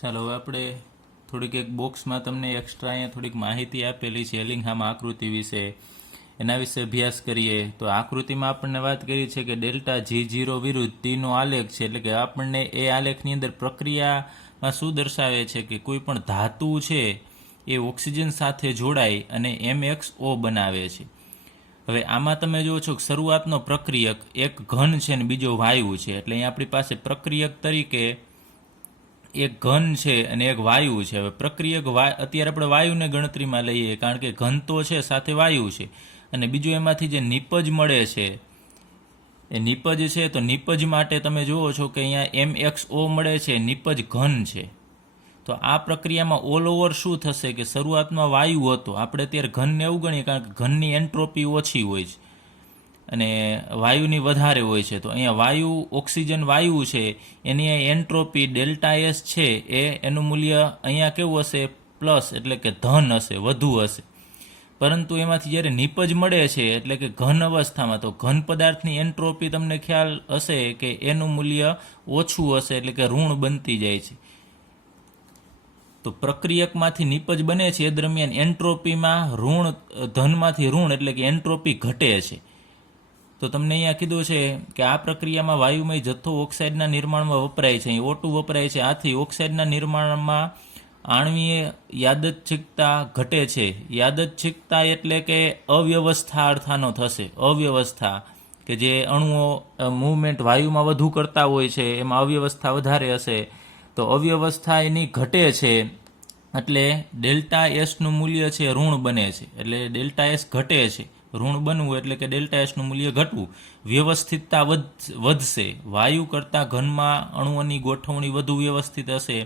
ચાલો હવે આપણે થોડીક એક બોક્સમાં તમને એક્સ્ટ્રા અહીંયા થોડીક માહિતી આપેલી છે એલિંગહામ આકૃતિ વિશે, એના વિશે અભ્યાસ કરીએ. તો આકૃતિમાં આપણને વાત કરી છે કે ડેલ્ટા G0 વિરુદ્ધ Tનો આલેખ છે, એટલે કે આપણને એ આલેખની અંદર પ્રક્રિયામાં શું દર્શાવે છે કે કોઈ પણ ધાતુ છે એ ઓક્સિજન સાથે જોડાઈ અને MXO બનાવે છે. હવે આમાં તમે જુઓ છો કે શરૂઆતનો પ્રક્રિયક એક ઘન છે ને બીજો વાયુ છે, એટલે અહીં આપણી પાસે પ્રક્રિયક તરીકે એક ઘન છે અને એક વાયુ છે. હવે પ્રક્રિયક અત્યારે આપણે વાયુને ગણતરીમાં લઈએ કારણ કે ઘન તો છે સાથે વાયુ છે, અને બીજું એમાંથી જે નિપજ મળે છે એ નિપજ છે, તો નિપજ માટે તમે જુઓ છો કે અહીંયા MXO મળે છે, નિપજ ઘન છે. તો આ પ્રક્રિયામાં ઓલ ઓવર શું થશે કે શરૂઆતમાં વાયુ હતો, આપણે અત્યારે ઘનને એવું ગણીએ કારણ કે ઘનની એન્ટ્રોપી ઓછી હોય છે અને વાયુની વધારે હોય છે. તો અહીંયા વાયુ ઓક્સિજન વાયુ છે એની એન્ટ્રોપી ડેલ્ટા એસ છે એનું મૂલ્ય અહીંયા કેવું હશે? પ્લસ, એટલે કે ધન હશે, વધુ હશે. પરંતુ એમાંથી જ્યારે નિપજ મળે છે એટલે કે ઘન અવસ્થામાં, તો ઘન પદાર્થની એન્ટ્રોપી તમને ખ્યાલ હશે કે એનું મૂલ્ય ઓછું હશે, એટલે કે ઋણ બનતી જાય છે. તો પ્રક્રિયકમાંથી નિપજ બને છે એ દરમિયાન એન્ટ્રોપીમાં ઋણ, ધનમાંથી ઋણ, એટલે કે એન્ટ્રોપી ઘટે છે. તો તમને અહીંયા કીધું છે કે આ પ્રક્રિયામાં વાયુમય જથ્થો ઓક્સાઇડના નિર્માણમાં વપરાય છે, અહીં O2 વપરાય છે. આથી ઓક્સાઇડના નિર્માણમાં આણ્વીય યાદચ્છિકતા ઘટે છે. યાદચ્છિકતા એટલે કે અવ્યવસ્થા અર્થાનો થશે. અવ્યવસ્થા કે જે અણુઓ મૂવમેન્ટ વાયુમાં વધુ કરતા હોય છે એમાં અવ્યવસ્થા વધારે હશે, તો અવ્યવસ્થા એની ઘટે છે એટલે ડેલ્ટા એસનું મૂલ્ય છે ઋણ બને છે. એટલે ડેલ્ટા એસ ઘટે છે, ઋણ બનવું એટલે કે ડેલ્ટા એસનું મૂલ્ય ઘટવું. વ્યવસ્થિતતા વધશે, વાયુ કરતાં ઘનમાં અણુઓની ગોઠવણી વધુ વ્યવસ્થિત હશે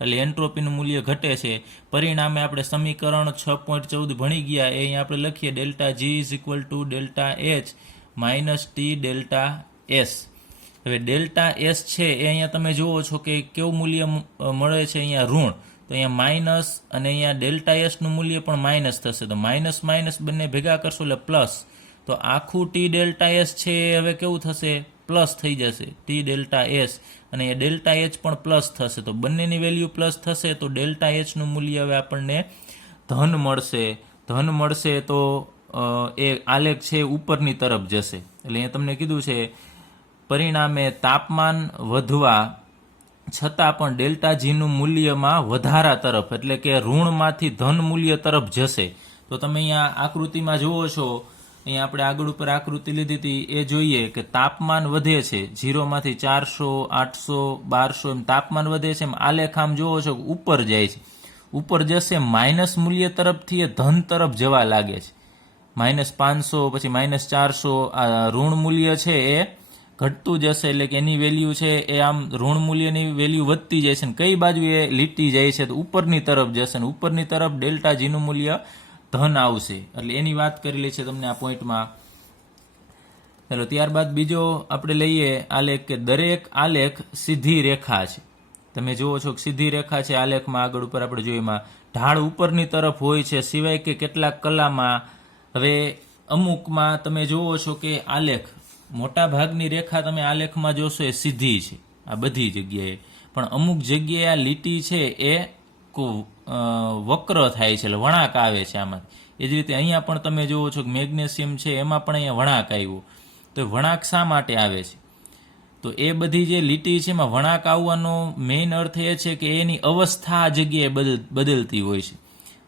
એટલે એન્ટ્રોપીનું મૂલ્ય ઘટે છે. પરિણામે આપણે સમીકરણ 6.14 ભણી ગયા, એ અહીંયા આપણે લખીએ delta G is equal to delta H minus T delta S. હવે ડેલ્ટા એસ છે એ અહીંયા તમે જુઓ છો કે કેવું મૂલ્ય મળે છે, અહીંયા ઋણ, તો અહીંયા માઇનસ, અને અહીંયા ડેલ્ટા એસનું મૂલ્ય પણ માઇનસ થશે. તો માઇનસ માઇનસ બંને ભેગા કરશો એટલે પ્લસ, તો આખું ટી ડેલ્ટા એસ છે એ હવે કેવું થશે? પ્લસ થઈ જશે, ટી ડેલ્ટા એસ, અને એ ડેલ્ટા એચ પણ પ્લસ થશે. તો બંનેની વેલ્યુ પ્લસ થશે તો ડેલ્ટા એચનું મૂલ્ય હવે આપણને ધન મળશે. ધન મળશે તો એ આલેખ છે ઉપરની તરફ જશે. એટલે અહીંયા તમને કીધું છે પરિણામે તાપમાન વધવા છતાં પણ ડેલ્ટા જીનું મૂલ્યમાં વધારા તરફ, એટલે કે ઋણમાંથી ધન મૂલ્ય તરફ જશે. તો તમે અહીંયા આકૃતિમાં જુઓ છો, અહીંયા આપણે આગળ ઉપર આકૃતિ લીધી હતી એ જોઈએ કે તાપમાન વધે છે, 0માંથી 400, 800, 1200 એમ તાપમાન વધે છે. એમ આલેખ આમ જુઓ છો કે ઉપર જાય છે, ઉપર જશે માઇનસ મૂલ્ય તરફથી એ ધન તરફ જવા લાગે છે. -500, પછી -400, આ ઋણ મૂલ્ય છે એ ઘટતું જશે, એટલે કે એની વેલ્યુ છે એ આમ ઋણ મૂલ્યની વેલ્યુ વધતી જાય છે. ને કઈ બાજુ એ લીટી જાય છે? તો ઉપરની તરફ જશે, ને ઉપરની તરફ ડેલ્ટા જીનું મૂલ્ય ધન આવશે. એટલે એની વાત કરેલી છે તમને આ પોઈન્ટમાં. ચાલો ત્યારબાદ બીજો આપણે લઈએ આલેખ, કે દરેક આલેખ સીધી રેખા છે. તમે જુઓ છો કે સીધી રેખા છે આલેખમાં. આગળ ઉપર આપણે જોઈએ એમાં ઢાળ ઉપરની તરફ હોય છે, સિવાય કે કેટલાક કલામાં. હવે અમુકમાં તમે જુઓ છો કે આલેખ, મોટા ભાગની રેખા તમે આલેખમાં જોશો એ સીધી છે આ બધી જગ્યાએ, પણ અમુક જગ્યાએ આ લીટી છે એ વક્ર થાય છે, એટલે વળાંક આવે છે આમાં. એ જ રીતે અહીંયા પણ તમે જુઓ છો કે મેગ્નેશિયમ છે એમાં પણ અહીંયા વળાંક આવ્યો. તો વળાંક શા માટે આવે છે? તો એ બધી જે લીટી છે એમાં વળાંક આવવાનો મેઇન અર્થ એ છે કે એની અવસ્થા આ જગ્યાએ બદલતી હોય છે.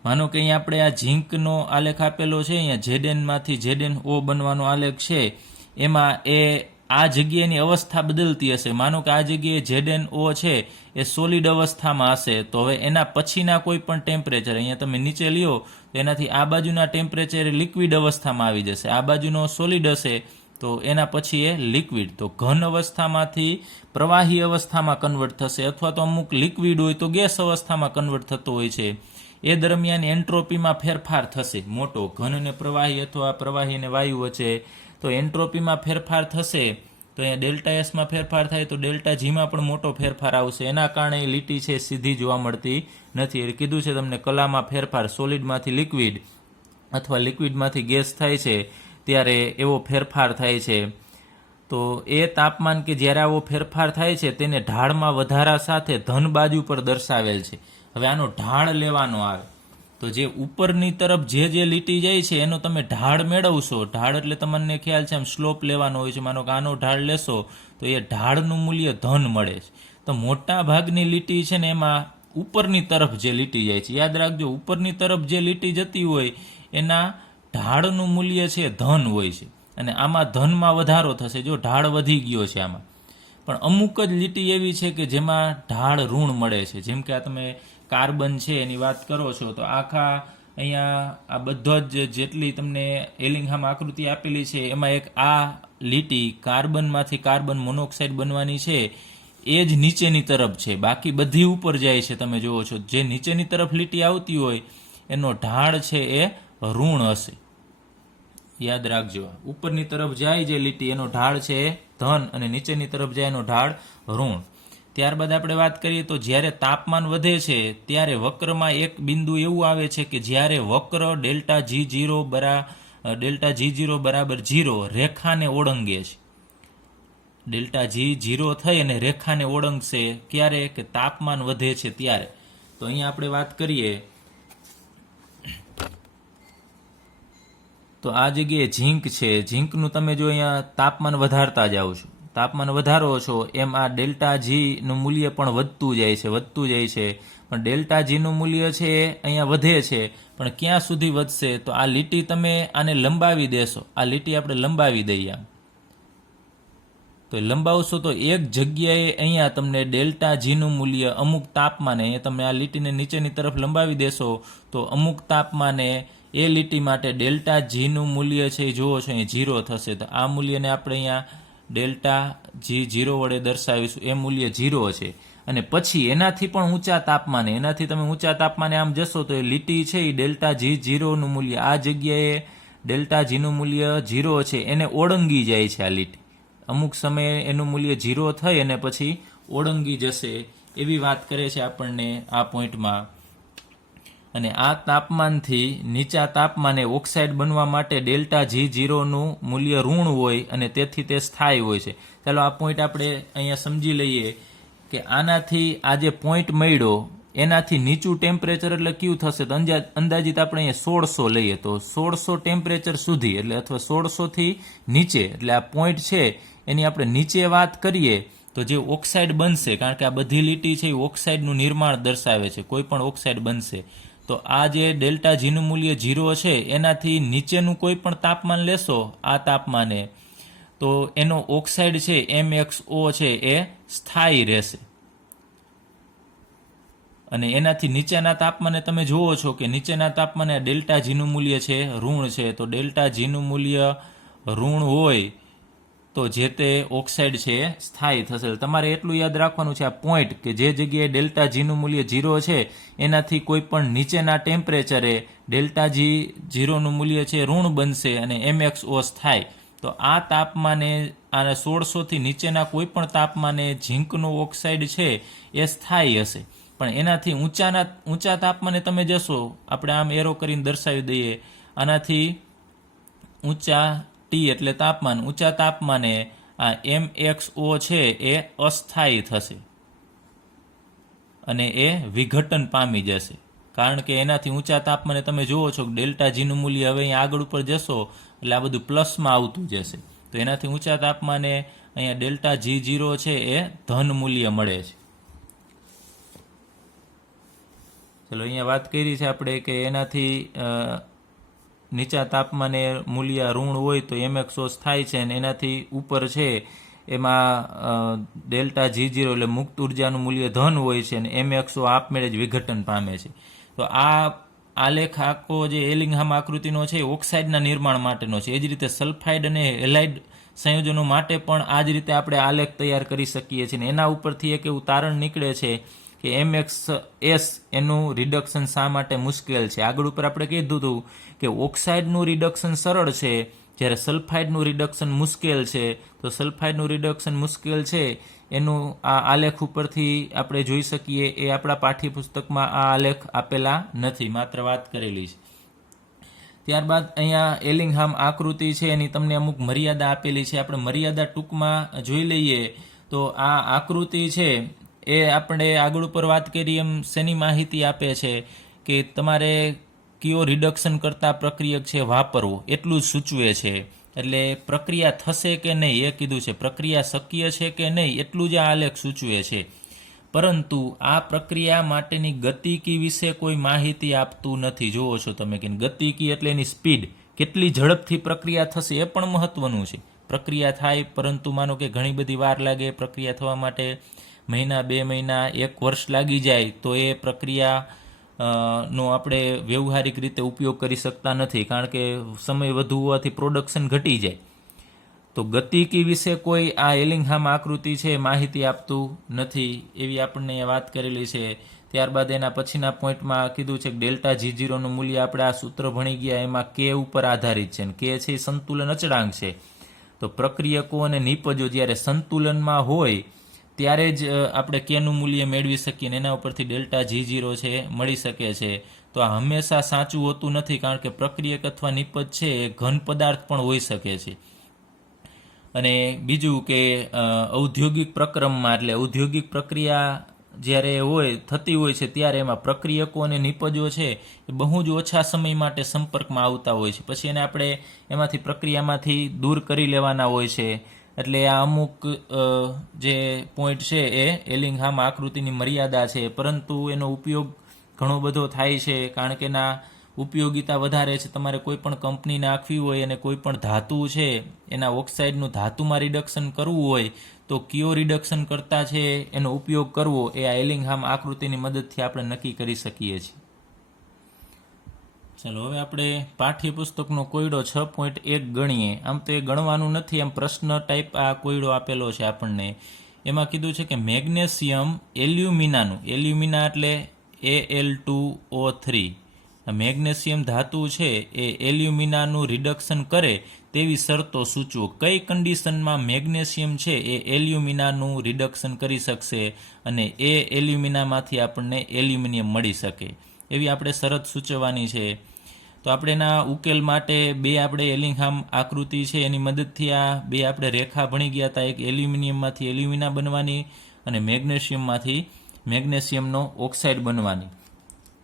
માનો કે અહીંયા આપણે આ ઝીંકનો આલેખ આપેલો છે, અહીંયા Znમાંથી ZnO બનવાનો આલેખ છે, એમાં એ આ જગ્યાએની અવસ્થા બદલતી હશે. માનો કે આ જગ્યાએ ZnO છે એ સોલિડ અવસ્થામાં હશે, તો હવે એના પછીના કોઈ પણ ટેમ્પરેચર અહીંયા તમે નીચે લ્યો તો એનાથી આ બાજુના ટેમ્પરેચર લિક્વિડ અવસ્થામાં આવી જશે, આ બાજુનો સોલિડ હશે તો એના પછી એ લિક્વિડ. તો ઘન અવસ્થામાંથી પ્રવાહી અવસ્થામાં કન્વર્ટ થશે, અથવા તો અમુક લિક્વિડ હોય તો ગેસ અવસ્થામાં કન્વર્ટ થતો હોય છે. એ દરમિયાન એન્ટ્રોપીમાં ફેરફાર થશે મોટો, ઘન અને પ્રવાહી અથવા પ્રવાહી અને વાયુ વચ્ચે. તો એન્ટ્રોપીમાં ફેરફાર થશે તો અહીંયા ડેલ્ટા એસમાં ફેરફાર થાય તો ડેલ્ટા જીમાં પણ મોટો ફેરફાર આવશે. એના કારણે એ લીટી છે સીધી જોવા મળતી નથી. એ કીધું છે તમને કલામાં ફેરફાર, સોલિડમાંથી લિક્વિડ અથવા લિક્વિડમાંથી ગેસ થાય છે ત્યારે એવો ફેરફાર થાય છે. તો એ તાપમાન કે જ્યારે આવો ફેરફાર થાય છે તેને ઢાળમાં વધારા સાથે ધન બાજુ પર દર્શાવેલ છે. હવે આનો ઢાળ લેવાનો આવે તો જે ઉપરની તરફ જે લીટી જાય છે એનો તમે ઢાળ મેળવશો. ઢાળ એટલે તમને ખ્યાલ છે આમ સ્લોપ લેવાનો હોય છે. માનો કે આનો ઢાળ લેશો તો એ ઢાળનું મૂલ્ય ધન મળે છે. તો મોટા ભાગની લીટી છે ને એમાં ઉપરની તરફ જે લીટી જાય છે, યાદ રાખજો ઉપરની તરફ જે લીટી જતી હોય એના ઢાળનું મૂલ્ય છે ધન હોય છે, અને આમાં ધનમાં વધારો થશે જો ઢાળ વધી ગયો છે આમાં. પણ અમુક જ લીટી એવી છે કે જેમાં ઢાળ ઋણ મળે છે. જેમ કે આ તમે કાર્બન છે એની વાત કરો છો તો આખા અહીંયા આ બધા જ જેટલી તમને એલિંગહામ આકૃતિ આપેલી છે એમાં એક આ લીટી કાર્બનમાંથી કાર્બન મોનોક્સાઇડ બનવાની છે એ જ નીચેની તરફ છે, બાકી બધી ઉપર જાય છે. તમે જુઓ છો જે નીચેની તરફ લીટી આવતી હોય એનો ઢાળ છે એ ઋણ હશે, યાદ રાખજો. ઉપરની તરફ જાય જે લીટી એનો ઢાળ છે ધન અને નીચેની તરફ જાય એનો ઢાળ ઋણ. ત્યારબાદ આપણે વાત કરીએ તો જ્યારે તાપમાન વધે છે ત્યારે વક્રમાં એક બિંદુ એવું આવે છે કે જ્યારે વક્ર ડેલ્ટા G0 બરાબર 0 રેખાને ઓળંગે છે. ડેલ્ટા G0 થઈ અને રેખાને ઓળંગશે ક્યારે? કે તાપમાન વધે છે ત્યારે. તો અહીંયા આપણે વાત કરીએ તો આ જગ્યાએ ઝીંક છે. ઝીંકનું તમે જો અહીંયા તાપમાન વધારતા જાઓ છો, તાપમાન વધારો છો એમ આ ડેલ્ટા Gનું મૂલ્ય પણ વધતું જાય છે. પણ ડેલ્ટા Gનું મૂલ્ય છે એ અહીંયા વધે છે, પણ ક્યાં સુધી વધશે? તો આ લીટી તમે આને લંબાવી દેશો, આ લીટી આપણે લંબાવી દઈએ આમ તો લંબાવશો તો એક જગ્યાએ અહીંયા તમને ડેલ્ટા Gનું મૂલ્ય અમુક તાપમાને, તમે આ લીટીને નીચેની તરફ લંબાવી દેશો તો અમુક તાપમાને એ લીટી માટે ડેલ્ટા Gનું મૂલ્ય છે એ જુઓ છો અહીં 0 થશે. તો આ મૂલ્યને આપણે અહીંયા ડેલ્ટા G0 વડે દર્શાવીશું, એ મૂલ્ય 0 છે. અને પછી એનાથી પણ ઊંચા તાપમાને, એનાથી તમે ઊંચા તાપમાને આમ જશો તો એ લીટી છે એ ડેલ્ટા G0નું મૂલ્ય આ જગ્યાએ ડેલ્ટા Gનું મૂલ્ય 0 છે એને ઓળંગી જાય છે. આ લીટી અમુક સમયે એનું મૂલ્ય 0 થઈ અને પછી ઓળંગી જશે એવી વાત કરે છે આપણને આ પોઈન્ટમાં. અને આ તાપમાનથી નીચા તાપમાને ઓક્સાઇડ બનવા માટે ડેલ્ટા G0નું મૂલ્ય ઋણ હોય અને તેથી તે સ્થાયી હોય છે. ચાલો આ પોઈન્ટ આપણે અહીંયા સમજી લઈએ કે આનાથી આ જે પોઈન્ટ મળ્યો એનાથી નીચું ટેમ્પરેચર એટલે કયું થશે? તો અંદાજિત આપણે અહીંયા 1600 લઈએ તો 1600 ટેમ્પરેચર સુધી એટલે અથવા 1600થી નીચે એટલે આ પોઈન્ટ છે એની આપણે નીચે વાત કરીએ તો જે ઓક્સાઇડ બનશે, કારણ કે આ બધી લીટી છે એ ઓક્સાઇડનું નિર્માણ દર્શાવે છે, કોઈ પણ ઓક્સાઇડ બનશે. તો આ જે ડેલ્ટા Gનું મૂલ્ય 0 છે એનાથી નીચેનું કોઈ પણ તાપમાન લેશો આ તાપમાને તો એનો ઓક્સાઇડ છે MXO છે એ સ્થાયી રહેશે. અને એનાથી નીચેના તાપમાને તમે જુઓ છો કે નીચેના તાપમાને ડેલ્ટા Gનું મૂલ્ય છે ઋણ છે. તો ડેલ્ટા Gનું મૂલ્ય ઋણ હોય તો જે તે ઓક્સાઇડ છે એ સ્થાયી થશે. તમારે એટલું યાદ રાખવાનું છે આ પોઈન્ટ કે જે જગ્યાએ ડેલ્ટા Gનું મૂલ્ય 0 છે એનાથી કોઈ પણ નીચેના ટેમ્પરેચરે ડેલ્ટા G0નું મૂલ્ય છે ઋણ બનશે અને MXO સ્થાયી. તો આ તાપમાને આને 1600થી નીચેના કોઈ પણ તાપમાને ઝીંકનો ઓક્સાઇડ છે એ સ્થાયી હશે. પણ એનાથી ઊંચા તાપમાને તમે જશો, આપણે આમ એરો કરીને દર્શાવી દઈએ, આનાથી ઊંચા T એટલે તાપમાન, ઊંચા તાપમાને આ MXO છે એ અસ્થાયી થશે અને એ વિઘટન પામી જશે. કારણ કે એનાથી ઊંચા તાપમાને તમે જુઓ છો કે ડેલ્ટા Gનું મૂલ્ય હવે અહીંયા આગળ ઉપર જશો એટલે આ બધું પ્લસમાં આવતું જશે. તો એનાથી ઊંચા તાપમાને અહીંયા ડેલ્ટા G0 છે એ ધન મૂલ્ય મળે છે. ચલો અહીંયા વાત કરી છે આપણે કે એનાથી નીચા તાપમાને મૂલ્ય ઋણ હોય તો MXO થાય છે અને એનાથી ઉપર છે એમાં ડેલ્ટા G0 એટલે મુક્ત ઉર્જાનું મૂલ્ય ધન હોય છે અને MXO આપમેળે જ વિઘટન પામે છે. તો આ આલેખ આખો જે એલિંગહામ આકૃતિનો છે એ ઓક્સાઇડના નિર્માણ માટેનો છે. એ જ રીતે સલ્ફાઇડ અને હેલાઇડ સંયોજનો માટે પણ આ જ રીતે આપણે આલેખ તૈયાર કરી શકીએ છીએ. એના ઉપરથી એક એવું તારણ નીકળે છે કે MXS એનું રિડક્શન શા માટે મુશ્કેલ છે. આગળ ઉપર આપણે કીધું હતું કે ઓક્સાઇડનું રિડક્શન સરળ છે જ્યારે સલ્ફાઇડનું રિડક્શન મુશ્કેલ છે. તો સલ્ફાઇડનું રિડક્શન મુશ્કેલ છે એનું આ આલેખ ઉપરથી આપણે જોઈ શકીએ. એ આપણા પાઠ્યપુસ્તકમાં આ આલેખ આપેલા નથી, માત્ર વાત કરેલી છે. ત્યારબાદ અહીંયા એલિંગહામ આકૃતિ છે એની તમને અમુક મર્યાદા આપેલી છે. આપણે મર્યાદા ટૂંકમાં જોઈ લઈએ તો આ આકૃતિ છે એ આપણે આગળ ઉપર વાત કરી એમ શેની માહિતી આપે છે કે તમારે કયો રિડક્શન કરતા પ્રક્રિયક છે વાપરવો એટલું જ સૂચવે છે. એટલે પ્રક્રિયા થશે કે નહીં એ કીધું છે, પ્રક્રિયા શક્ય છે કે નહીં એટલું જ આ આલેખ સૂચવે છે. પરંતુ આ પ્રક્રિયા માટેની ગતિકી વિશે કોઈ માહિતી આપતું નથી. જુઓ છો તમે કે ગતિકી એટલે એની સ્પીડ, કેટલી ઝડપથી પ્રક્રિયા થશે એ પણ મહત્વનું છે. પ્રક્રિયા થાય પરંતુ માનો કે ઘણી બધી વાર લાગે, પ્રક્રિયા થવા માટે મહિના, 2 મહિના, 1 વર્ષ લાગી જાય તો એ પ્રક્રિયા નો આપણે વ્યવહારિક રીતે ઉપયોગ કરી શકતા નથી, કારણ કે સમય વધુ હોવાથી પ્રોડક્શન ઘટી જાય. તો ગતિકી વિશે કોઈ આ એલિંગહામ આકૃતિ છે માહિતી આપતું નથી એવી આપણને વાત કરેલી છે. ત્યારબાદ એના પછીના પોઈન્ટમાં કીધું છે કે ડેલ્ટા G0નું મૂલ્ય આપણે આ સૂત્ર ભણી ગયા એમાં કે ઉપર આધારિત છે, અને કે છે એ સંતુલન અચળાંક છે. તો પ્રક્રિયકો અને નિપજો જ્યારે સંતુલનમાં હોય ત્યારે જ આપણે કેનું મૂલ્ય મેળવી શકીએ અને એના ઉપરથી ડેલ્ટા G0 છે મળી શકે છે. તો આ હંમેશા સાચું હોતું નથી, કારણ કે પ્રક્રિયક અથવા નિપજ છે એ ઘન પદાર્થ પણ હોઈ શકે છે. અને બીજું કે ઔદ્યોગિક પ્રક્રમમાં, એટલે ઔદ્યોગિક પ્રક્રિયા જ્યારે થતી હોય છે ત્યારે એમાં પ્રક્રિયકો અને નિપજો છે એ બહુ જ ઓછા સમય માટે સંપર્કમાં આવતા હોય છે. પછી એને આપણે એમાંથી પ્રક્રિયામાંથી દૂર કરી લેવાના હોય છે. એટલે આ અમુક જે પોઈન્ટ છે એ એલિંગહામ આકૃતિની મર્યાદા છે, પરંતુ એનો ઉપયોગ ઘણો બધો થાય છે, કારણ કે એના ઉપયોગિતા વધારે છે. તમારે કોઈ પણ કંપની નાખવી હોય અને કોઈ પણ ધાતુ છે એના ઓક્સાઇડનું ધાતુમાં રિડક્શન કરવું હોય તો કયો રિડક્શન કરતા છે એનો ઉપયોગ કરવો એ આ એલિંગહામ આકૃતિની મદદથી આપણે નક્કી કરી શકીએ છીએ. ચાલો હવે આપણે પાઠ્યપુસ્તકનો કોયડો 6.1 ગણીએ. આમ તો એ ગણવાનું નથી, એમ પ્રશ્ન ટાઈપ આ કોયડો આપેલો છે આપણને. એમાં કીધું છે કે મેગ્નેશિયમ એલ્યુમિનાનું, એલ્યુમિના એટલે Al2O3, મેગ્નેશિયમ ધાતુ છે એ એલ્યુમિનાનું રિડક્શન કરે તેવી શરતો સૂચવો. કઈ કન્ડિશનમાં મેગ્નેશિયમ છે એ એલ્યુમિનાનું રિડક્શન કરી શકશે અને એ એલ્યુમિનામાંથી આપણને એલ્યુમિનિયમ મળી શકે એવી આપણે શરત સૂચવવાની છે. તો આપણે એના ઉકેલ માટે બે આપણે એલિંગહામ આકૃતિ છે એની મદદથી આ બે આપણે રેખા ભણી ગયા હતા. એક એલ્યુમિનિયમમાંથી એલ્યુમિના બનવાની અને મેગ્નેશિયમમાંથી મેગ્નેશિયમનો ઓક્સાઇડ બનવાની.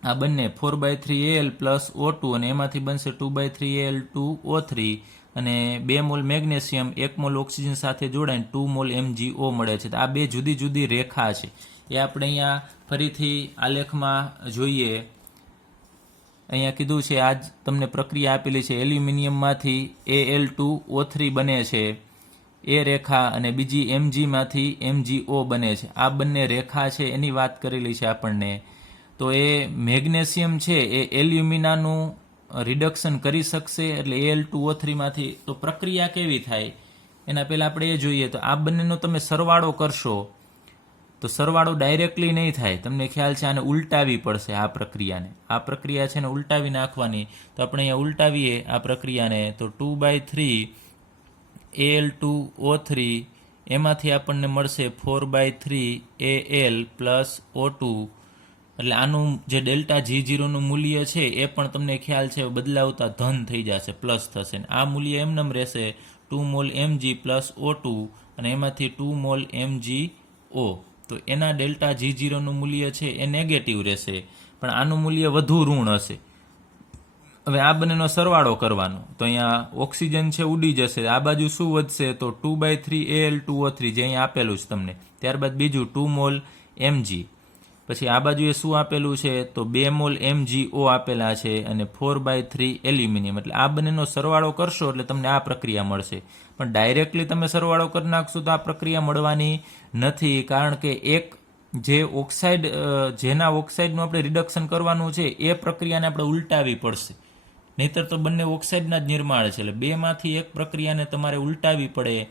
આ બંને 4/3Al પ્લસ O2 અને એમાંથી બનશે 2/3Al2O3 અને 2 મોલ મેગ્નેશિયમ 1 મોલ ઓક્સિજન સાથે જોડાઈને 2 મોલ MgO મળે છે. આ બે જુદી જુદી રેખા છે એ આપણે અહીંયા ફરીથી આલેખમાં જોઈએ. અહીંયા કીધું છે આજ તમને પ્રક્રિયા આપેલી છે. એલ્યુમિનિયમમાંથી Al2O3 બને છે એ રેખા અને બીજી Mgમાંથી MgO બને છે. આ બંને રેખા છે એની વાત કરેલી છે આપણને. તો એ મેગ્નેશિયમ છે એ એલ્યુમિનાનું રિડક્શન કરી શકશે, એટલે Al2O3માંથી. તો પ્રક્રિયા કેવી થાય એના પહેલાં આપણે એ જોઈએ. તો આ બંનેનો તમે સરવાળો કરશો તો સરવાળો ડાયરેક્ટલી નહીં થાય, તમને ખ્યાલ છે. આને ઉલટાવી પડશે આ પ્રક્રિયાને. આ પ્રક્રિયા છે ને ઉલટાવી નાખવાની. તો આપણે અહીંયા ઉલટાવીએ આ પ્રક્રિયાને તો 2/3Al2O3 એમાંથી આપણને મળશે 4/3Al પ્લસ O2. એટલે આનું જે ડેલ્ટા G0નું મૂલ્ય છે એ પણ તમને ખ્યાલ છે બદલાવતા ધન થઈ જશે, પ્લસ થશે. આ મૂલ્ય એમનેમ રહેશે 2 મોલ Mg પ્લસ O2 અને એમાંથી 2 મોલ MgO. તો એના ડેલ્ટા G0નું મૂલ્ય છે એ નેગેટિવ રહેશે, પણ આનું મૂલ્ય વધુ ઋણ હશે. હવે આ બંનેનો સરવાળો કરવાનો તો અહીંયા ઓક્સિજન છે ઉડી જશે. આ બાજુ શું વધશે તો 2/3Al2O3 જે અહીંયા આપેલું છે તમને. ત્યારબાદ બીજું 2 મોલ Mg. પછી આ બાજુએ શું આપેલું છે તો 2 મોલ MgO આપેલા છે અને 4/3 એલ્યુમિનિયમ. એટલે આ બંનેનો સરવાળો કરશો એટલે તમને આ પ્રક્રિયા મળશે. પણ ડાયરેક્ટલી તમે સરવાળો કરી નાખશો તો આ પ્રક્રિયા મળવાની નથી, કારણ કે એક જે ઓક્સાઇડ જેના ઓક્સાઇડનું આપણે રિડક્શન કરવાનું છે એ પ્રક્રિયાને આપણે ઉલટાવી પડશે, નહીતર તો બંને ઓક્સાઇડના જ નિર્માણ છે. એટલે બેમાંથી એક પ્રક્રિયાને તમારે ઉલટાવી પડે.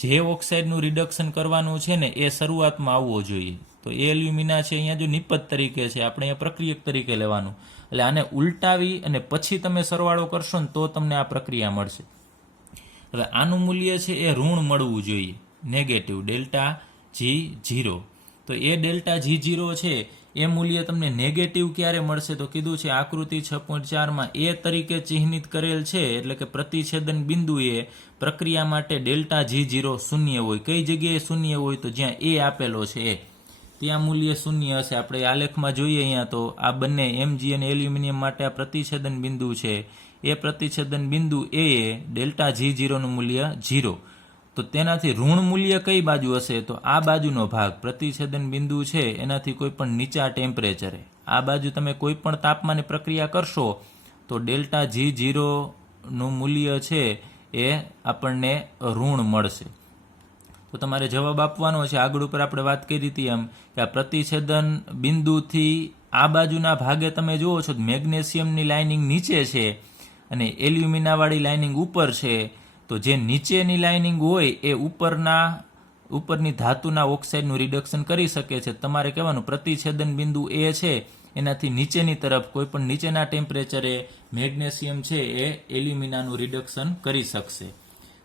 જે ઓક્સાઇડનું રિડક્શન કરવાનું છે ને એ શરૂઆતમાં આવવો જોઈએ. તો એ એલ્યુમિના છે અહીંયા જો નિપજ તરીકે છે, આપણે અહીંયા પ્રક્રિયક તરીકે લેવાનું. એટલે આને ઉલટાવી અને પછી તમે સરવાળો કરશો ને તો તમને આ પ્રક્રિયા મળશે. હવે આનું મૂલ્ય છે એ ઋણ મળવું જોઈએ, નેગેટિવ, ડેલ્ટા G0. તો એ ડેલ્ટા G0 છે એ મૂલ્ય તમને નેગેટિવ ક્યારે મળશે? તો કીધું છે આકૃતિ 6.4માં એ તરીકે ચિહ્નિત કરેલ છે, એટલે કે પ્રતિછેદન બિંદુએ પ્રક્રિયા માટે ડેલ્ટા G0 શૂન્ય હોય. કઈ જગ્યાએ શૂન્ય હોય? તો જ્યાં એ આપેલો છે એ ત્યાં મૂલ્ય શૂન્ય હશે. આપણે આલેખમાં જોઈએ અહીંયા તો આ બંને Mg અને એલ્યુમિનિયમ માટે આ પ્રતિછેદન બિંદુ છે. એ પ્રતિછેદન બિંદુ એ ડેલ્ટા G0 નું મૂલ્ય 0. તો તેનાથી ઋણ મૂલ્ય કઈ બાજુ હશે? તો આ બાજુનો ભાગ પ્રતિછેદન બિંદુ છે એનાથી કોઈ પણ નીચા ટેમ્પરેચરે, આ બાજુ તમે કોઈ પણ તાપમાને પ્રક્રિયા કરશો તો ડેલ્ટા G0 નું મૂલ્ય છે એ આપણને ઋણ મળશે. તો તમારે જવાબ આપવાનો છે. આગળ ઉપર આપણે વાત કરી હતી એમ કે આ પ્રતિછેદન બિંદુથી આ બાજુના ભાગે તમે જુઓ છો મેગ્નેશિયમની લાઇનિંગ નીચે છે અને એલ્યુમિનાવાળી લાઇનિંગ ઉપર છે. તો જે નીચેની લાઇનિંગ હોય એ ઉપરની ધાતુના ઓક્સાઇડનું રિડક્શન કરી શકે છે. તમારે કહેવાનું પ્રતિછેદન બિંદુ એ છે એનાથી નીચેની તરફ કોઈ પણ નીચેના ટેમ્પરેચરે મેગ્નેશિયમ છે એ એલ્યુમિનાનું રિડક્શન કરી શકશે.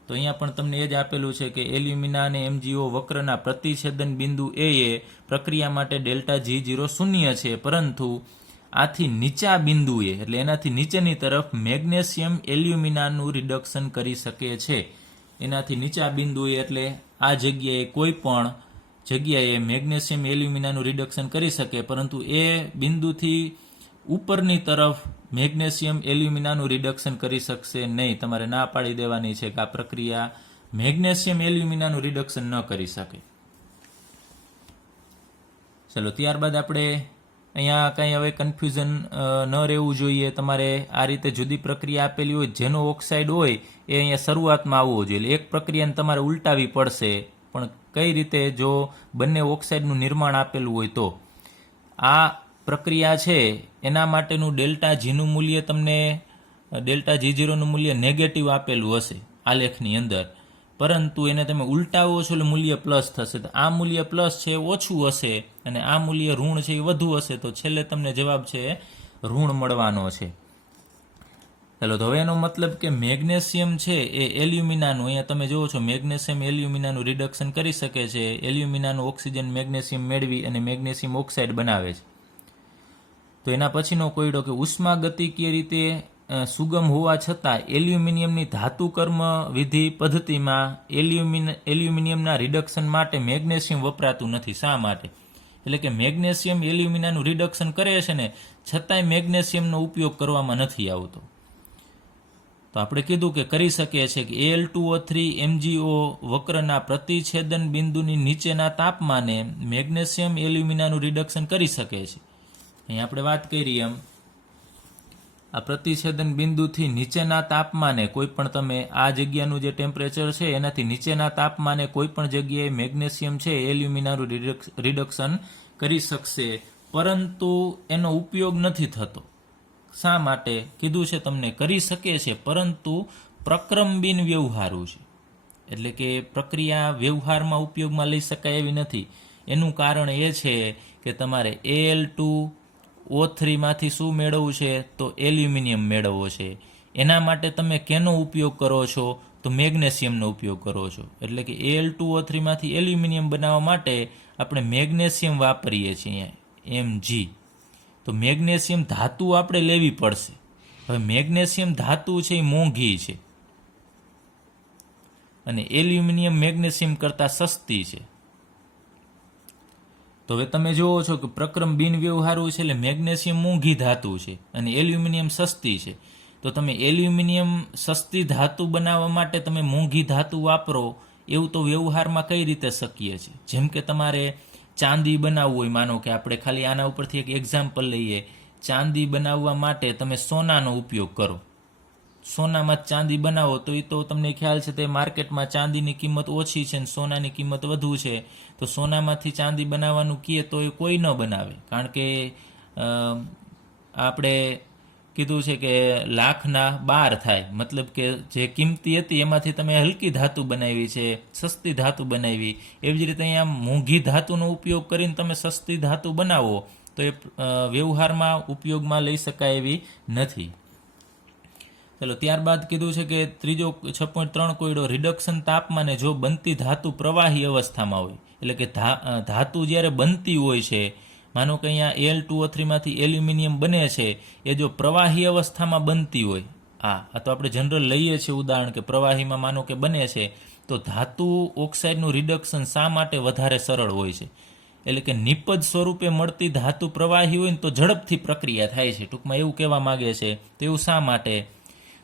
તો અહીંયા પણ તમને એ જ આપેલું છે કે એલ્યુમિના અને MgO વક્રના પ્રતિછેદન બિંદુ એ પ્રક્રિયા માટે ડેલ્ટા G0 શૂન્ય છે, પરંતુ આથી નીચા બિંદુએ એટલે એનાથી નીચેની તરફ મેગ્નેશિયમ એલ્યુમિનાનું રિડક્શન કરી શકે છે. એનાથી નીચા બિંદુએ એટલે આ જગ્યાએ કોઈ પણ જગ્યાએ મેગ્નેશિયમ એલ્યુમિનાનું રિડક્શન કરી શકે, પરંતુ એ બિંદુથી ઉપરની તરફ મેગ્નેશિયમ એલ્યુમિનાનું રિડક્શન કરી શકશે નહીં. તમારે ના પાડી દેવાની છે કે આ પ્રક્રિયા મેગ્નેશિયમ એલ્યુમિનાનું રિડક્શન ન કરી શકે. ચલો ત્યારબાદ આપણે અહીંયા કંઈ હવે કન્ફ્યુઝન ન રહેવું જોઈએ. તમારે આ રીતે જુદી પ્રક્રિયા આપેલી હોય, જેનો ઓક્સાઇડ હોય એ અહીંયા શરૂઆતમાં આવવો જોઈએ. એક પ્રક્રિયાને તમારે ઉલટાવી પડશે, પણ કઈ રીતે? જો બંને ઓક્સાઇડનું નિર્માણ આપેલું હોય તો આ પ્રક્રિયા છે એના માટેનું ડેલ્ટા Gનું મૂલ્ય તમને ડેલ્ટા G0 નું મૂલ્ય નેગેટિવ આપેલું હશે આલેખની અંદર, પરંતુ એને તમે ઉલટાવો છો એટલે મૂલ્ય પ્લસ થશે. તો આ મૂલ્ય પ્લસ છે ઓછું હશે અને આ મૂલ્ય ઋણ છે એ વધુ હશે. તો છેલ્લે તમને જવાબ છે ઋણ મળવાનો છે. ચાલો, તો હવે એનો મતલબ કે મેગ્નેશિયમ છે એ એલ્યુમિનાનું, અહીંયા તમે જુઓ છો મેગ્નેશિયમ એલ્યુમિનાનું રિડક્શન કરી શકે છે. એલ્યુમિનાનું ઓક્સિજન મેગ્નેશિયમ મેળવી અને મેગ્નેશિયમ ઓક્સાઇડ બનાવે છે. તો એના પછીનો કોયડો કે ઉષ્માગતિકીય રીતે સુગમ હોવા છતાં એલ્યુમિનિયમની ધાતુકર્મ વિધિ પદ્ધતિમાં એલ્યુમિનિયમના રિડક્શન માટે મેગ્નેશિયમ વપરાતું નથી. શા માટે? એટલે કે મેગ્નેશિયમ એલ્યુમિનાનું રિડક્શન કરે છે ને છતાંય મેગ્નેશિયમનો ઉપયોગ કરવામાં નથી આવતો. તો આપણે કીધું કે કરી શકીએ છીએ કે Al2O3 MgO વક્રના પ્રતિછેદન બિંદુની નીચેના તાપમાને મેગ્નેશિયમ એલ્યુમિનાનું રિડક્શન કરી શકે છે. અહીં આપણે વાત કરી એમ આ પ્રતિછેદન બિંદુથી નીચેના તાપમાને કોઈ પણ તમે આ જગ્યાનું જે ટેમ્પરેચર છે એનાથી નીચેના તાપમાને કોઈ પણ જગ્યાએ મેગ્નેશિયમ છે એલ્યુમિનાનું રિડક્શન કરી શકશે, પરંતુ એનો ઉપયોગ નથી થતો. શા માટે? કીધું છે તમને કરી શકે છે, પરંતુ પ્રક્રમ બિન વ્યવહારુ છે. એટલે કે પ્રક્રિયા વ્યવહારમાં ઉપયોગમાં લઈ શકાય એવી નથી. એનું કારણ એ છે કે તમારે Al2O3 માંથી શું મેળવવું છે? તો એલ્યુમિનિયમ મેળવવો છે. એના માટે તમે કેનો ઉપયોગ કરો છો? તો મેગ્નેશિયમનો ઉપયોગ કરો છો. એટલે કે Al2O3 માંથી એલ્યુમિનિયમ બનાવવા માટે આપણે મેગ્નેશિયમ વાપરીએ છીએ Mg. તો મેગ્નેશિયમ ધાતુ આપણે લેવી પડશે. હવે મેગ્નેશિયમ ધાતુ છે એ મોંઘી છે અને એલ્યુમિનિયમ મેગ્નેશિયમ કરતાં સસ્તી છે. તો હવે તમે જુઓ છો કે પ્રક્રમ બિન વ્યવહારુ છે એટલે મેગ્નેશિયમ મોંઘી ધાતુ છે અને એલ્યુમિનિયમ સસ્તી છે. તો તમે એલ્યુમિનિયમ સસ્તી ધાતુ બનાવવા માટે તમે મોંઘી ધાતુ વાપરો એવું તો વ્યવહારમાં કઈ રીતે શક્ય છે? જેમ કે તમારે ચાંદી બનાવવું હોય, માનો કે આપણે ખાલી આના ઉપરથી એક એક્ઝામ્પલ લઈએ, ચાંદી બનાવવા માટે તમે સોનાનો ઉપયોગ કરો, સોનામાં ચાંદી બનાવો તો એ તો તમને ખ્યાલ છે તે માર્કેટમાં ચાંદીની કિંમત ઓછી છે અને સોનાની કિંમત વધુ છે. તો સોનામાંથી ચાંદી બનાવવાનું કહે તો એ કોઈ ન બનાવે, કારણ કે આપણે કીધું છે કે 1,00,000 થાય, મતલબ કે જે કિંમતી હતી એમાંથી તમે હલકી ધાતુ બનાવી છે, સસ્તી ધાતુ બનાવી. એવી જ રીતે અહીંયા મોંઘી ધાતુનો ઉપયોગ કરીને તમે સસ્તી ધાતુ બનાવો તો એ વ્યવહારમાં ઉપયોગમાં લઈ શકાય એવી નથી. ચલો, ત્યારબાદ કીધું છે કે ત્રીજો 6.3 કોયડો રિડક્શન તાપમાને જો બનતી ધાતુ પ્રવાહી અવસ્થામાં હોય, એટલે કે ધાતુ જ્યારે બનતી હોય છે, માનો કે અહીંયા Al2O3 માંથી એલ્યુમિનિયમ બને છે, એ જો પ્રવાહી અવસ્થામાં બનતી હોય, આ તો આપણે જનરલ લઈએ છીએ ઉદાહરણ કે પ્રવાહીમાં માનો કે બને છે, તો ધાતુ ઓક્સાઇડનું રિડક્શન શા માટે વધારે સરળ હોય છે? એટલે કે નિપજ સ્વરૂપે મળતી ધાતુ પ્રવાહી હોય ને તો ઝડપથી પ્રક્રિયા થાય છે, ટૂંકમાં એવું કહેવા માગે છે. તો એવું શા માટે?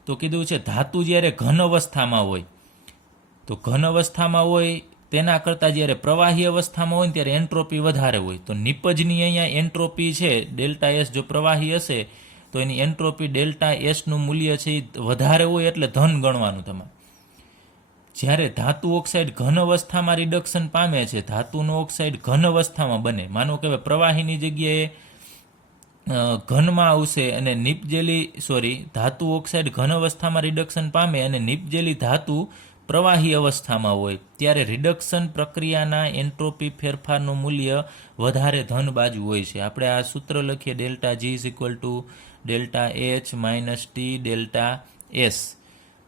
તો કીધું છે ધાતુ જ્યારે ઘન અવસ્થામાં હોય, તો ઘન અવસ્થામાં હોય તેના કરતાં જ્યારે પ્રવાહી અવસ્થામાં હોય ને ત્યારે એન્ટ્રોપી વધારે હોય. તો નિપજની અહીંયા એન્ટ્રોપી છે ડેલ્ટા એસ, જો પ્રવાહી હશે તો એની એન્ટ્રોપી ડેલ્ટા એસનું મૂલ્ય છે એ વધારે હોય એટલે ધન ગણવાનું તમારે. જ્યારે ધાતુ ઓક્સાઇડ ઘન અવસ્થામાં રિડક્શન પામે છે, ધાતુનો ઓક્સાઇડ ઘન અવસ્થામાં બને, માનો કે પ્રવાહીની જગ્યાએ ઘનમાં આવશે અને ધાતુ ઓક્સાઇડ ઘન અવસ્થામાં રિડક્શન પામે અને નિપજેલી ધાતુ પ્રવાહી અવસ્થામાં હોય, ત્યારે રિડક્શન પ્રક્રિયાના એન્ટ્રોપી ફેરફારનું મૂલ્ય વધારે ધન બાજુ હોય છે. આપણે આ સૂત્ર લખીએ, delta G delta H minus T delta S.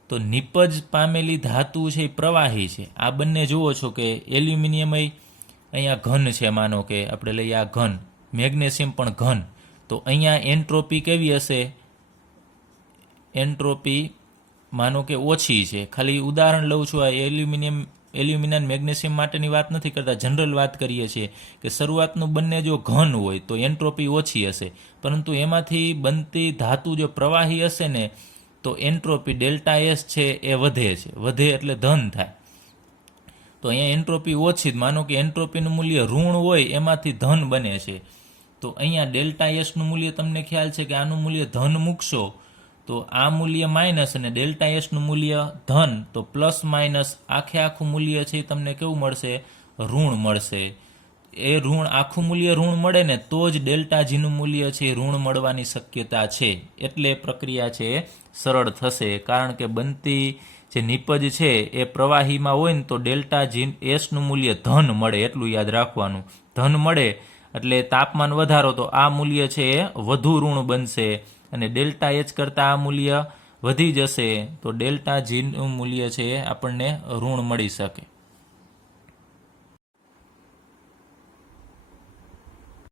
તો નિપજ પામેલી ધાતુ છે એ પ્રવાહી છે. આ બંને જુઓ છો કે એલ્યુમિનિયમ અહીંયા ઘન છે, માનો કે આપણે લઈએ આ ઘન, મેગ્નેશિયમ પણ ઘન. તો અહીંયા એન્ટ્રોપી કેવી હશે? એન્ટ્રોપી માનો કે ઓછી છે. ખાલી ઉદાહરણ લઉં છું, આ એલ્યુમિનિયમ મેગ્નેશિયમ માટેની વાત નથી કરતા, જનરલ વાત કરીએ છીએ કે શરૂઆતનું બંને જો ઘન હોય તો એન્ટ્રોપી ઓછી હશે, પરંતુ એમાંથી બનતી ધાતુ જો પ્રવાહી હશે ને તો એન્ટ્રોપી ડેલ્ટા એસ છે એ વધે છે, વધે એટલે ધન થાય. તો અહીંયા એન્ટ્રોપી ઓછી, માનો કે એન્ટ્રોપીનું મૂલ્ય ઋણ હોય એમાંથી ધન બને છે, તો અહીંયા ડેલ્ટા એસનું મૂલ્ય તમને ખ્યાલ છે કે આનું મૂલ્ય ધન મૂકશો તો આ મૂલ્ય માઇનસ અને ડેલ્ટા એસનું મૂલ્ય ધન, તો પ્લસ માઇનસ આખું મૂલ્ય છે તમને કેવું મળશે? ઋણ મળશે. એ આખું મૂલ્ય ઋણ મળે ને તો જ ડેલ્ટા જીનું મૂલ્ય છે ઋણ મળવાની શક્યતા છે. એટલે પ્રક્રિયા છે સરળ થશે, કારણ કે બનતી જે નિપજ છે એ પ્રવાહીમાં હોય ને તો ડેલ્ટા જી એસનું મૂલ્ય ધન મળે, એટલું યાદ રાખવાનું. ધન મળે એટલે તાપમાન વધારો તો આ મૂલ્ય છે એ વધુ ઋણ બનશે, અને ડેલ્ટા એચ કરતાં આ મૂલ્ય વધી જશે તો ડેલ્ટા જીનું મૂલ્ય છે એ આપણને ઋણ મળી શકે.